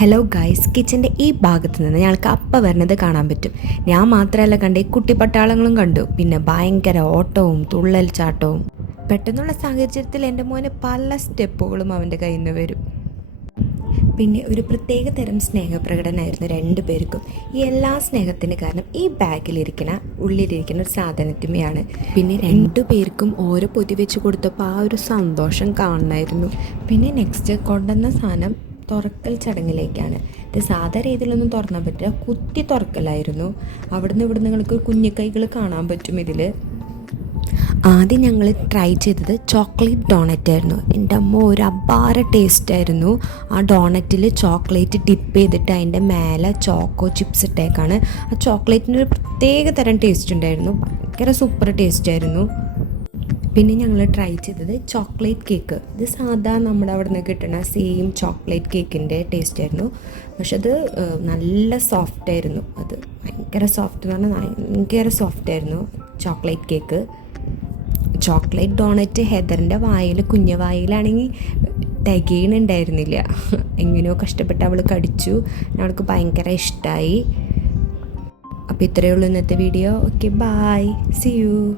Hello guys കിച്ചന്റെ ഈ ഭാഗത്ത് നിന്ന് ഞങ്ങൾക്ക് അപ്പം വരുന്നത് കാണാൻ പറ്റും. ഞാൻ മാത്രമല്ല കണ്ട് കുട്ടിപ്പട്ടാളങ്ങളും കണ്ടു. പിന്നെ ഭയങ്കര ഓട്ടവും തുള്ളൽ ചാട്ടവും പെട്ടെന്നുള്ള സാഹചര്യത്തിൽ എന്റെ മോന് പല സ്റ്റെപ്പുകളും അവന്റെ കയ്യിൽ നിന്ന് വരും. പിന്നെ ഒരു പ്രത്യേക തരം സ്നേഹപ്രകടനമായിരുന്നു രണ്ടു പേർക്കും. ഈ എല്ലാ സ്നേഹത്തിന് കാരണം ഈ ബാഗിലിരിക്കുന്ന ഉള്ളിലിരിക്കുന്ന ഒരു സാധനത്തിമയാണ് പിന്നെ രണ്ടു പേർക്കും ഓരോ പൊതി വെച്ച് കൊടുത്തപ്പോൾ ആ ഒരു സന്തോഷം കാണണമായിരുന്നു. പിന്നെ നെക്സ്റ്റ് കൊണ്ടുവന്ന സാധനം തുറക്കൽ ചടങ്ങിലേക്കാണ്. ഇത് സാധാ രീതിയിലൊന്നും തുറന്നാൽ പറ്റില്ല. കുത്തി തുറക്കലായിരുന്നു. അവിടുന്ന് ഇവിടുന്ന് നിങ്ങൾക്ക് കുഞ്ഞിക്കൈകൾ കാണാൻ പറ്റും ഇതിൽ ആദ്യം ഞങ്ങൾ ട്രൈ ചെയ്തത് ചോക്ലേറ്റ് ഡോണറ്റ് ആയിരുന്നു. എന്റെ അമ്മ ഒരു അപാര ടേസ്റ്റ് ആയിരുന്നു. ആ ഡോണറ്റിൽ ചോക്ലേറ്റ് ഡിപ്പ് ചെയ്തിട്ട് അതിന്റെ മേലെ ചോക്കോ ചിപ്സ് ഇട്ടേക്കാണ്. ആ ചോക്ലേറ്റിന് ഒരു പ്രത്യേക തരം ടേസ്റ്റ് ഉണ്ടായിരുന്നു. ഭയങ്കര സൂപ്പർ ടേസ്റ്റ് ആയിരുന്നു. പിന്നെ ഞങ്ങൾ ട്രൈ ചെയ്തത് ചോക്ലേറ്റ് കേക്ക് ഇത് സാധാ നമ്മുടെ അവിടെ നിന്ന് കിട്ടുന്ന സെയിം ചോക്ലേറ്റ് കേക്കിന്റെ ടേസ്റ്റ് ആയിരുന്നു. പക്ഷെ അത് നല്ല സോഫ്റ്റ് ആയിരുന്നു. അത് ഭയങ്കര സോഫ്റ്റ് എന്ന് പറഞ്ഞാൽ ഭയങ്കര സോഫ്റ്റ് ആയിരുന്നു ചോക്ലേറ്റ് കേക്ക് ചോക്ലേറ്റ് ഡോണറ്റ് ഹെദറിന്റെ വായിൽ കുഞ്ഞ വായിലാണെങ്കിൽ തികയണുണ്ടായിരുന്നില്ല എങ്ങനെയോ കഷ്ടപ്പെട്ട് അവൾ കടിച്ചു. അവൾക്ക് ഭയങ്കര ഇഷ്ടമായി അപ്പോൾ ഇത്രയേ ഉള്ളൂ ഇന്നത്തെ video okay bye see you